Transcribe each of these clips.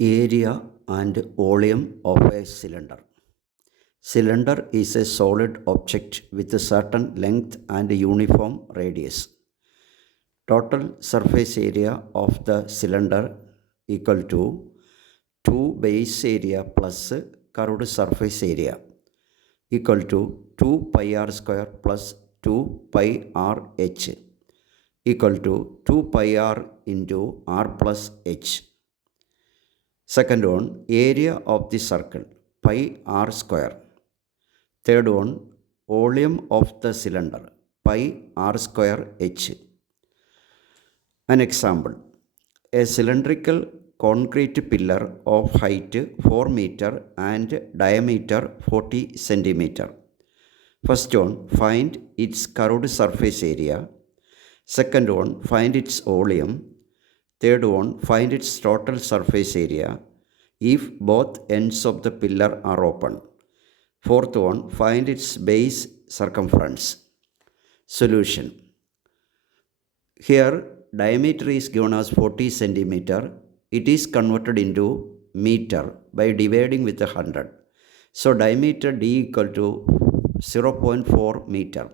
Area and volume of a cylinder. Cylinder is a solid object with a certain length and uniform radius. Total surface area of the cylinder equal to 2 base area plus curved surface area equal to 2 pi r square plus 2 pi r h equal to 2 pi r into r plus h. Second one, area of the circle, pi r square. Third one, volume of the cylinder, pi r square h. An example, a cylindrical concrete pillar of height 4 meter and diameter 40 centimeter. First one, find its curved surface area. Second one, find its volume. Third one, find its total surface area if both ends of the pillar are open. Fourth one, find its base circumference. Solution. Here, diameter is given as 40 centimeter. It is converted into meter by dividing with 100. So, diameter D equal to 0.4 meter.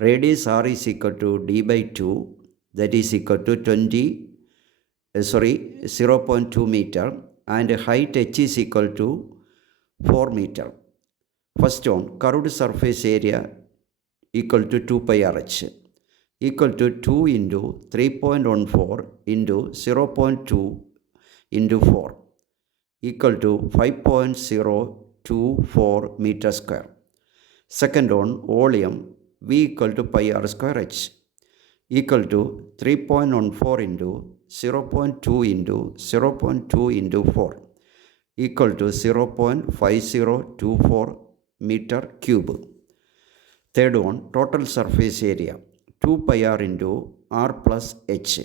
Radius R is equal to D by 2, that is equal to 0.2 meter, and height H is equal to 4 meter. First one, curved surface area equal to 2 pi RH equal to 2 into 3.14 into 0.2 into 4 equal to 5.024 meter square. Second one, volume V equal to pi r square H equal to 3.14 into 0.2 into 0.2 into 4 equal to 0.5024 meter cube. Third one, total surface area 2 pi r into r plus h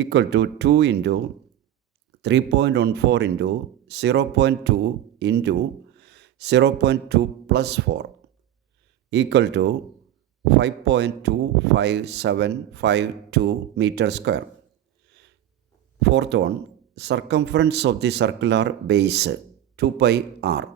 equal to 2 into 3.14 into 0.2 into 0.2 plus 4 equal to 5.25752 meter square. Fourth one, circumference of the circular base 2 pi r